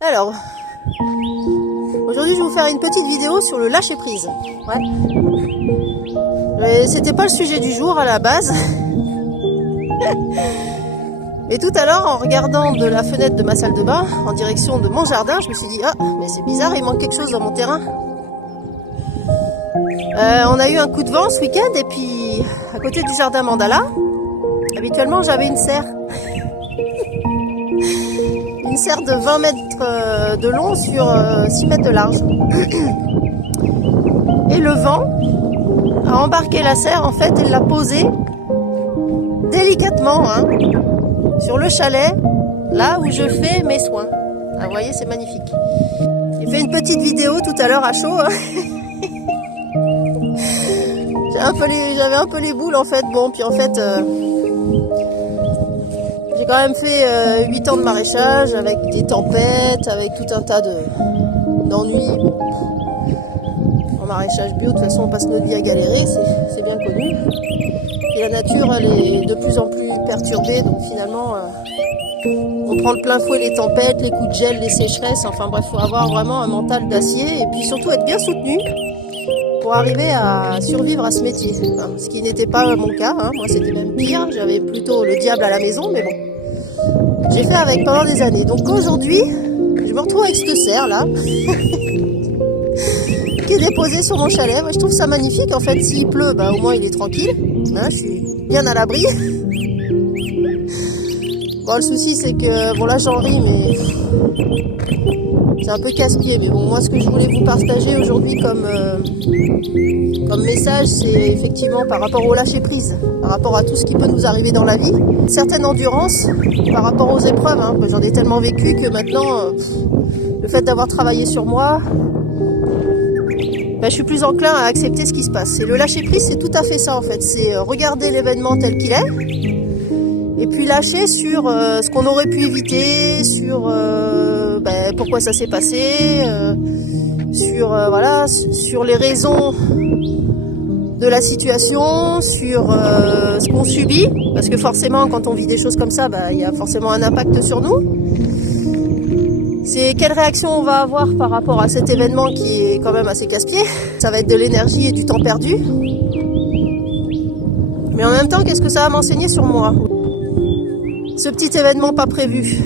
Alors, aujourd'hui je vais vous faire une petite vidéo sur le lâcher prise. Ouais. C'était pas le sujet du jour à la base. Mais tout à l'heure, en regardant de la fenêtre de ma salle de bain en direction de mon jardin, je me suis dit ah, mais c'est bizarre, il manque quelque chose dans mon terrain. On a eu un coup de vent ce week-end et puis à côté du jardin mandala, habituellement j'avais une serre. Une serre de 20 mètres de long sur 6 mètres de large. Et le vent a embarqué la serre en fait et l'a posée délicatement sur le chalet, là où je fais mes soins. Ah, vous voyez, c'est magnifique. J'ai fait une petite vidéo tout à l'heure à chaud. J'avais un peu les boules en fait. Bon, puis en fait... j'ai quand même fait 8 ans de maraîchage avec des tempêtes, avec tout un tas d'ennuis. En maraîchage bio, de toute façon, on passe notre vie à galérer, c'est bien connu. Et la nature, elle est de plus en plus perturbée, donc finalement, on prend de plein fouet les tempêtes, les coups de gel, les sécheresses. Enfin bref, il faut avoir vraiment un mental d'acier et puis surtout être bien soutenu pour arriver à survivre à ce métier. Ce qui n'était pas mon cas, moi c'était même pire, j'avais plutôt le diable à la maison, mais bon. J'ai fait avec pendant des années. Donc aujourd'hui, je me retrouve avec cette serre là qui est déposée sur mon chalet. Moi, je trouve ça magnifique. En fait, s'il pleut, au moins il est tranquille. Je suis bien à l'abri. Bon, le souci c'est que, bon là j'en ris, mais c'est un peu casse-pied. Mais bon, moi ce que je voulais vous partager aujourd'hui comme message, c'est effectivement par rapport au lâcher prise, par rapport à tout ce qui peut nous arriver dans la vie. Une certaine endurance par rapport aux épreuves. J'en ai tellement vécu que maintenant, le fait d'avoir travaillé sur moi, je suis plus enclin à accepter ce qui se passe. Et le lâcher prise, c'est tout à fait ça en fait. C'est regarder l'événement tel qu'il est, et puis lâcher sur ce qu'on aurait pu éviter, sur pourquoi ça s'est passé, sur les raisons de la situation, sur ce qu'on subit, parce que forcément quand on vit des choses comme ça, il y a forcément un impact sur nous. C'est quelle réaction on va avoir par rapport à cet événement qui est quand même assez casse-pied. Ça va être de l'énergie et du temps perdu. Mais en même temps, qu'est-ce que ça va m'enseigner sur moi? Ce petit événement pas prévu,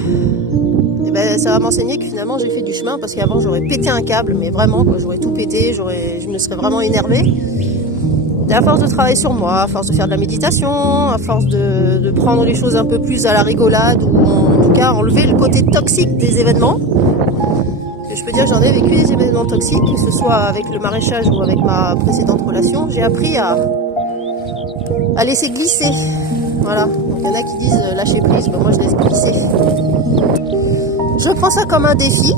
ça va m'enseigner que finalement j'ai fait du chemin, parce qu'avant j'aurais pété un câble, mais vraiment, j'aurais tout pété, je me serais vraiment énervée. Et à force de travailler sur moi, à force de faire de la méditation, à force de prendre les choses un peu plus à la rigolade, ou en tout cas enlever le côté toxique des événements. Parce que je peux dire que j'en ai vécu des événements toxiques, que ce soit avec le maraîchage ou avec ma précédente relation. J'ai appris à laisser glisser. Voilà, donc il y en a qui disent lâcher prise, moi je laisse glisser. Je prends ça comme un défi.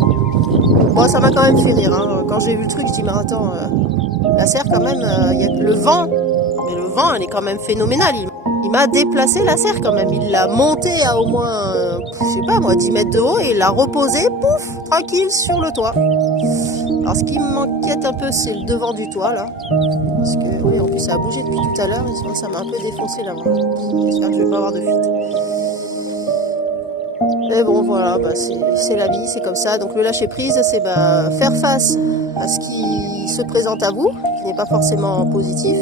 Bon, ça m'a quand même fait rire. Quand j'ai vu le truc, je dis mais attends, la serre quand même, il y a le vent. Mais le vent, elle est quand même phénoménale. Il m'a déplacé la serre quand même. Il l'a montée à au moins, 10 mètres de haut et il l'a reposée, pouf, tranquille sur le toit. Alors ce qui m'inquiète un peu, c'est le devant du toit là. Parce que oui, en plus ça a bougé depuis tout à l'heure et ça m'a un peu défoncé là. J'espère que je vais pas avoir de fuite. Mais bon voilà, c'est la vie, c'est comme ça. Donc le lâcher prise, c'est faire face à ce qui se présente à vous, qui n'est pas forcément positif.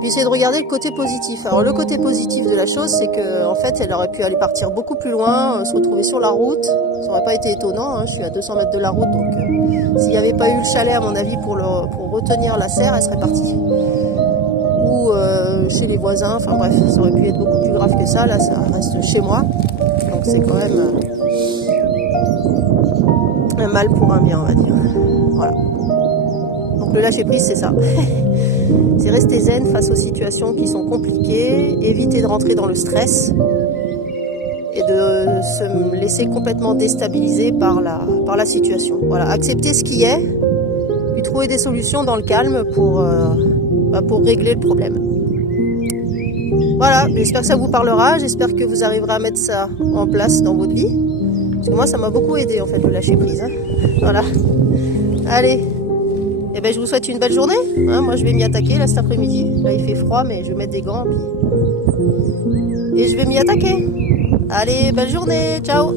Puis essayer de regarder le côté positif. Alors le côté positif de la chose, c'est que en fait, elle aurait pu aller partir beaucoup plus loin, se retrouver sur la route. Ça n'aurait pas été étonnant. Je suis à 200 mètres de la route, donc s'il n'y avait pas eu le chalet, à mon avis, pour retenir la serre, elle serait partie. Ou chez les voisins. Enfin bref, ça aurait pu être beaucoup plus grave que ça. Là, ça reste chez moi. Donc c'est quand même un mal pour un bien, on va dire. Voilà. Donc le lâcher prise, c'est ça. C'est rester zen face aux situations qui sont compliquées, éviter de rentrer dans le stress et de se laisser complètement déstabiliser par la situation. Voilà, accepter ce qui est, puis trouver des solutions dans le calme pour régler le problème. Voilà, j'espère que ça vous parlera, j'espère que vous arriverez à mettre ça en place dans votre vie. Parce que moi, ça m'a beaucoup aidé en fait, le lâcher prise. Voilà. Allez. Je vous souhaite une belle journée. Moi, je vais m'y attaquer là cet après-midi. Là, il fait froid, mais je vais mettre des gants. Et je vais m'y attaquer. Allez, belle journée. Ciao.